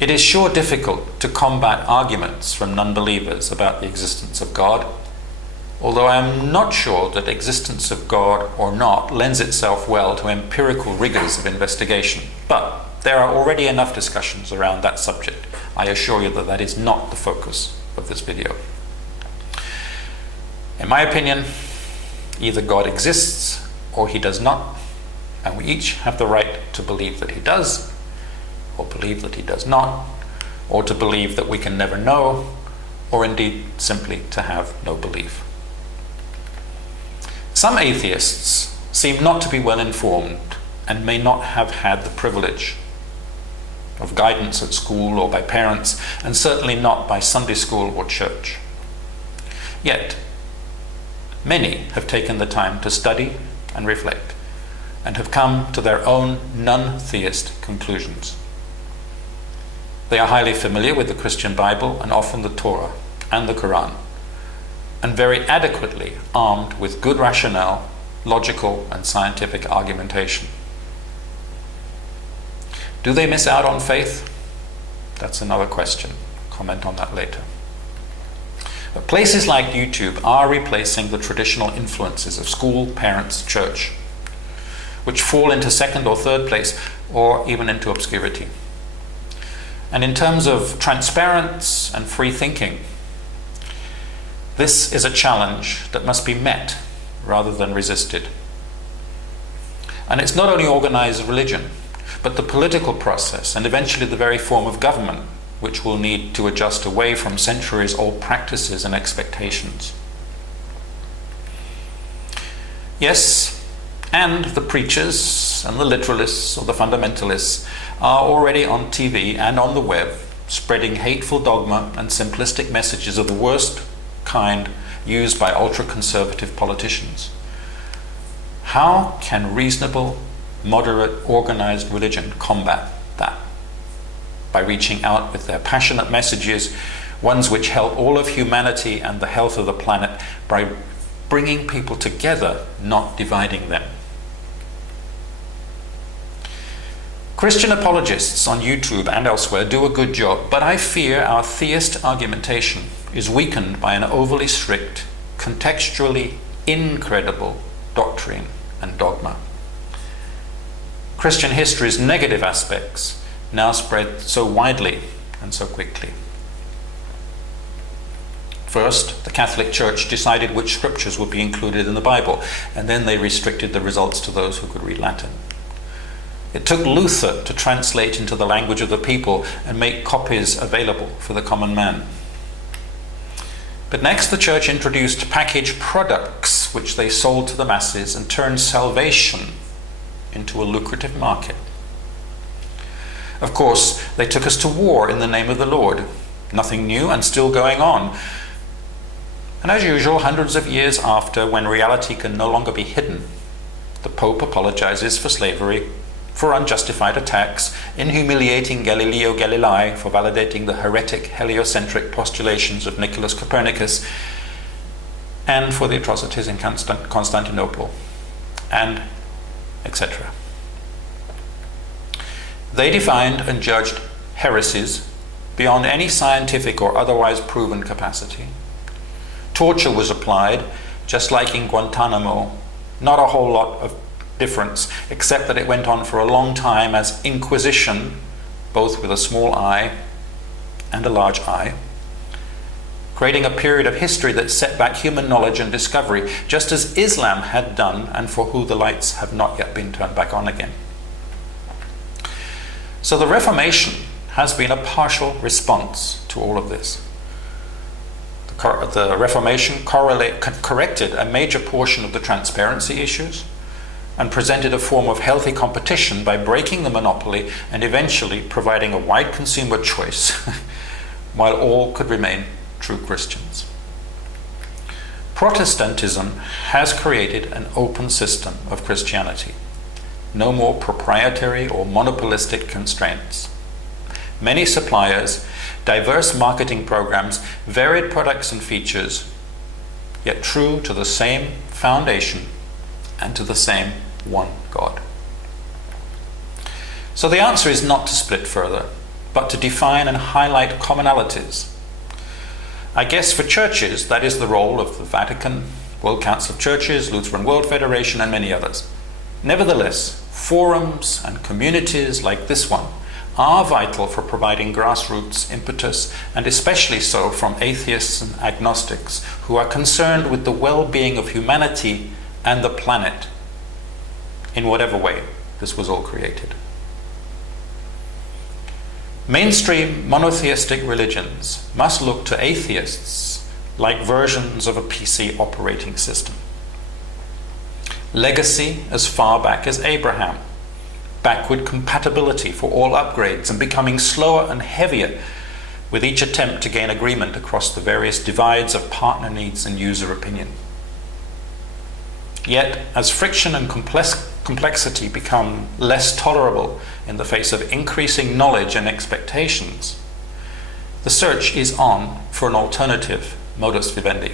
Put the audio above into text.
It is sure difficult to combat arguments from non-believers about the existence of God, although I am not sure that existence of God or not lends itself well to empirical rigors of investigation. But there are already enough discussions around that subject. I assure you that that is not the focus of this video. In my opinion, either God exists or he does not, and we each have the right to believe that he does, or believe that he does not, or to believe that we can never know, or indeed simply to have no belief. Some atheists seem not to be well informed and may not have had the privilege of guidance at school or by parents, and certainly not by Sunday school or church. Yet, many have taken the time to study and reflect, and have come to their own non-theist conclusions. They are highly familiar with the Christian Bible and often the Torah and the Quran, and very adequately armed with good rationale, logical and scientific argumentation. Do they miss out on faith? That's another question. Comment on that later. But places like YouTube are replacing the traditional influences of school, parents, church, which fall into second or third place, or even into obscurity. And in terms of transparency and free thinking, this is a challenge that must be met rather than resisted. And it's not only organized religion, but the political process and eventually the very form of government which will need to adjust away from centuries-old practices and expectations. Yes, and the preachers and the literalists or the fundamentalists are already on TV and on the web spreading hateful dogma and simplistic messages of the worst kind used by ultra-conservative politicians. How can reasonable, moderate, organized religion combat that? By reaching out with their passionate messages, ones which help all of humanity and the health of the planet, by bringing people together, not dividing them. Christian apologists on YouTube and elsewhere do a good job, but I fear our theist argumentation is weakened by an overly strict, contextually incredible doctrine and dogma. Christian history's negative aspects now spread so widely and so quickly. First, the Catholic Church decided which scriptures would be included in the Bible, and then they restricted the results to those who could read Latin. It took Luther to translate into the language of the people and make copies available for the common man. But next, the church introduced packaged products which they sold to the masses and turned salvation into a lucrative market. Of course, they took us to war in the name of the Lord. Nothing new and still going on. And as usual, hundreds of years after, when reality can no longer be hidden, the Pope apologizes for slavery, for unjustified attacks, in humiliating Galileo Galilei for validating the heretic heliocentric postulations of Nicholas Copernicus, and for the atrocities in Constantinople, and etc. They defined and judged heresies beyond any scientific or otherwise proven capacity. Torture was applied, just like in Guantanamo, not a whole lot of difference, except that it went on for a long time as Inquisition, both with a small I and a large I, creating a period of history that set back human knowledge and discovery, just as Islam had done, and for who the lights have not yet been turned back on again. So the Reformation has been a partial response to all of this. The Reformation corrected a major portion of the transparency issues and presented a form of healthy competition by breaking the monopoly and eventually providing a wide consumer choice while all could remain true Christians. Protestantism has created an open system of Christianity. No more proprietary or monopolistic constraints. Many suppliers, diverse marketing programs, varied products and features, yet true to the same foundation and to the same one God. So the answer is not to split further, but to define and highlight commonalities. I guess for churches, that is the role of the Vatican, World Council of Churches, Lutheran World Federation, and many others. Nevertheless, forums and communities like this one are vital for providing grassroots impetus, and especially so from atheists and agnostics who are concerned with the well-being of humanity and the planet in whatever way this was all created. Mainstream monotheistic religions must look to atheists like versions of a PC operating system. Legacy as far back as Abraham. Backward compatibility for all upgrades and becoming slower and heavier with each attempt to gain agreement across the various divides of partner needs and user opinion. Yet, as friction and complexity become less tolerable in the face of increasing knowledge and expectations, the search is on for an alternative modus vivendi.